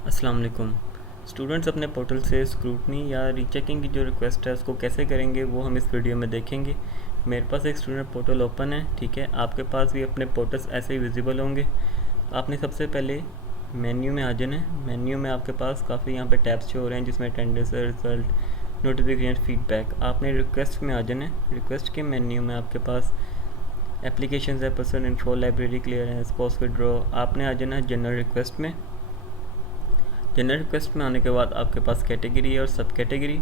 अस्सलाम वालेकुम। स्टूडेंट्स अपने पोर्टल से स्क्रूटनी या रीचेकिंग की जो रिक्वेस्ट है उसको कैसे करेंगे वो हम इस वीडियो में देखेंगे। मेरे पास एक स्टूडेंट पोर्टल ओपन है, ठीक है। आपके पास भी अपने पोर्टल्स ऐसे ही विजिबल होंगे। आपने सबसे पहले मेन्यू में आ जाना है। मेन्यू में आपके पास काफ़ी यहाँ पे टैब्स शो हो रहे हैं जिसमें अटेंडेंस, रिजल्ट, नोटिफिकेशन, फीडबैक। आपने रिक्वेस्ट में आ जाना है। रिक्वेस्ट के मेन्यू में आपके पास एप्लीकेशन है, person info, library clearance, course withdraw. आपने आ जाना है जनरल रिक्वेस्ट में। जनरल रिक्वेस्ट में आने के बाद आपके पास कैटेगरी और सब कैटेगरी।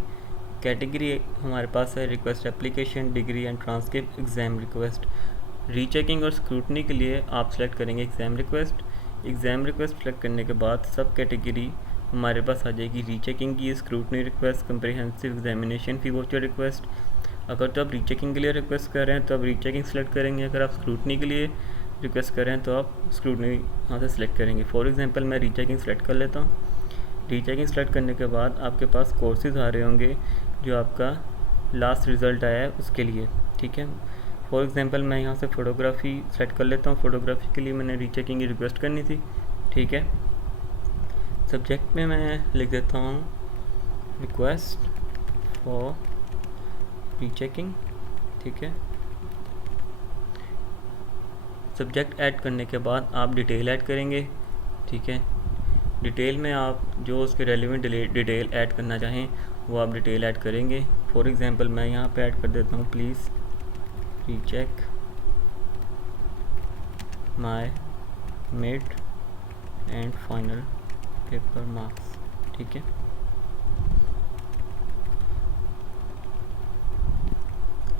कैटेगरी हमारे पास है request application, degree and transcript, exam request. Rechecking और स्क्रूटनी के लिए आप सेलेक्ट करेंगे exam request. Exam request select करने के बाद सब कैटेगरी हमारे पास आ जाएगी रीचेकिंग की, स्क्रूटनी रिक्वेस्ट, कंप्रिहेंसिव एग्जामिनेशन फ़ी वाउचर रिक्वेस्ट। अगर तो आप रीचेकिंग के लिए रिक्वेस्ट कर रहे हैं तो आप रीचेकिंग सेलेक्ट करेंगे। अगर आप स्क्रूटनी के लिए रिक्वेस्ट कर रहे हैं तो आप स्क्रूटनी यहाँ से सिलेक्ट करेंगे। फॉर एग्जांपल मैं रीचेकिंग सेलेक्ट कर लेता हूँ। रीचेकिंग सेलेक्ट करने के बाद आपके पास कोर्सेज आ रहे होंगे जो आपका लास्ट रिज़ल्ट आया है उसके लिए, ठीक है। फॉर एग्जांपल मैं यहाँ से फ़ोटोग्राफ़ी सेलेक्ट कर लेता हूँ। फ़ोटोग्राफ़ी के लिए मैंने रीचेकिंग की रिक्वेस्ट करनी थी, ठीक है। सब्जेक्ट में मैं लिख देता हूँ रिक्वेस्ट फॉर रीचेकिंग, ठीक है। सब्जेक्ट ऐड करने के बाद आप डिटेल ऐड करेंगे, ठीक है। डिटेल में आप जो उसके रेलिवेंट डिटेल ऐड करना चाहें वो आप डिटेल ऐड करेंगे। फॉर एग्जांपल मैं यहाँ पे ऐड कर देता हूँ, please recheck my mid and final paper marks, ठीक है।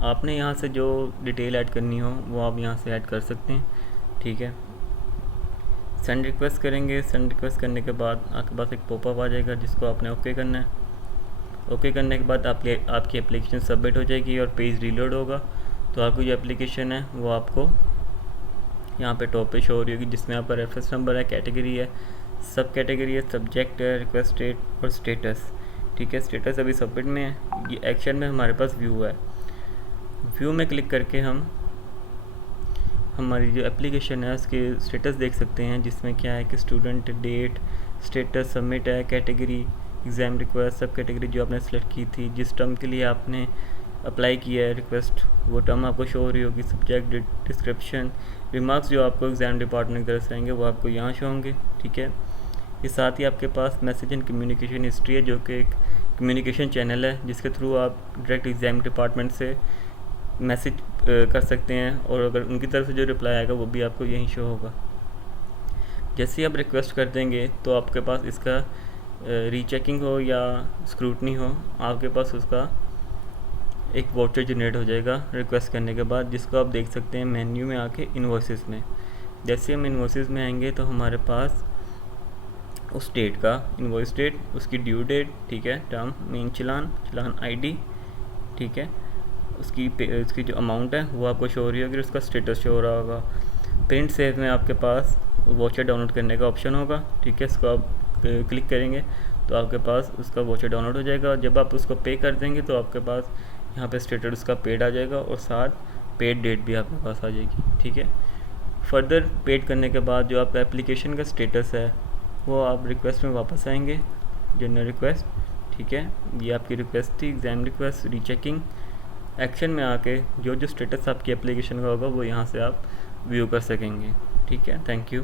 आपने यहाँ से जो डिटेल ऐड करनी हो वो आप यहाँ से ऐड कर सकते हैं, ठीक है। सेंड रिक्वेस्ट करेंगे। सेंड रिक्वेस्ट करने के बाद आपके पास एक पॉपअप आ जाएगा जिसको आपने ओके करना है। ओके करने के बाद आपकी एप्लीकेशन सबमिट हो जाएगी और पेज रीलोड होगा। तो आपकी जो एप्लीकेशन है वो आपको यहाँ पे टॉप पे शो हो रही होगी जिसमें आपका रेफरेंस नंबर है, कैटेगरी है, सब कैटेगरी है, सब्जेक्ट है, रिक्वेस्ट डेट और स्टेटस, ठीक है। स्टेटस अभी सबमिट में है। ये एक्शन में हमारे पास व्यू है। व्यू में क्लिक करके हम हमारी जो एप्लीकेशन है उसके स्टेटस देख सकते हैं जिसमें क्या है कि स्टूडेंट, डेट, स्टेटस, सबमिट है, कैटेगरी, एग्ज़ाम रिक्वेस्ट, सब कैटेगरी जो आपने सेलेक्ट की थी, जिस टर्म के लिए आपने अप्लाई किया है रिक्वेस्ट वो टर्म आपको शो हो रही होगी। सब्जेक्ट, डिस्क्रिप्शन, रिमार्क्स जो आपको एग्ज़ाम डिपार्टमेंट की तरफ से आएंगे वो आपको यहाँ शो होंगे, ठीक है। ये साथ ही आपके पास मैसेज एंड कम्युनिकेशन हिस्ट्री है जो कि एक कम्युनिकेशन चैनल है जिसके थ्रू आप डायरेक्ट एग्ज़ाम डिपार्टमेंट से मैसेज कर सकते हैं और अगर उनकी तरफ से जो रिप्लाई आएगा वो भी आपको यहीं शो होगा। जैसे ही आप रिक्वेस्ट कर देंगे तो आपके पास इसका रीचेकिंग हो या स्क्रूटनी हो, आपके पास उसका एक वाउचर जनरेट हो जाएगा रिक्वेस्ट करने के बाद, जिसको आप देख सकते हैं मेन्यू में आके इन्वॉइसेस में। जैसे हम इन्वॉइसेस में आएंगे तो हमारे पास उस डेट का इन्वॉइस डेट, उसकी ड्यू डेट, ठीक है, टर्म, मेन चालान, चालान आईडी, ठीक है, उसकी जो अमाउंट है वो आपको शो हो रही होगी, उसका स्टेटस शो हो रहा होगा। प्रिंट सेव में आपके पास वॉचर डाउनलोड करने का ऑप्शन होगा, ठीक है। इसको आप क्लिक करेंगे तो आपके पास उसका वॉचर डाउनलोड हो जाएगा। जब आप उसको पे कर देंगे तो आपके पास यहाँ पे स्टेटस उसका पेड आ जाएगा और साथ पेड डेट भी आपके पास आ जाएगी, ठीक है। फर्दर पेड करने के बाद जो आपका एप्लीकेशन का स्टेटस है वो आप रिक्वेस्ट में वापस आएंगे, जनरल रिक्वेस्ट, ठीक है। ये आपकी रिक्वेस्ट थी एग्ज़ाम रिक्वेस्ट रीचेकिंग। एक्शन में आके जो जो स्टेटस आपकी एप्लीकेशन का होगा वो यहाँ से आप व्यू कर सकेंगे, ठीक है। Thank you.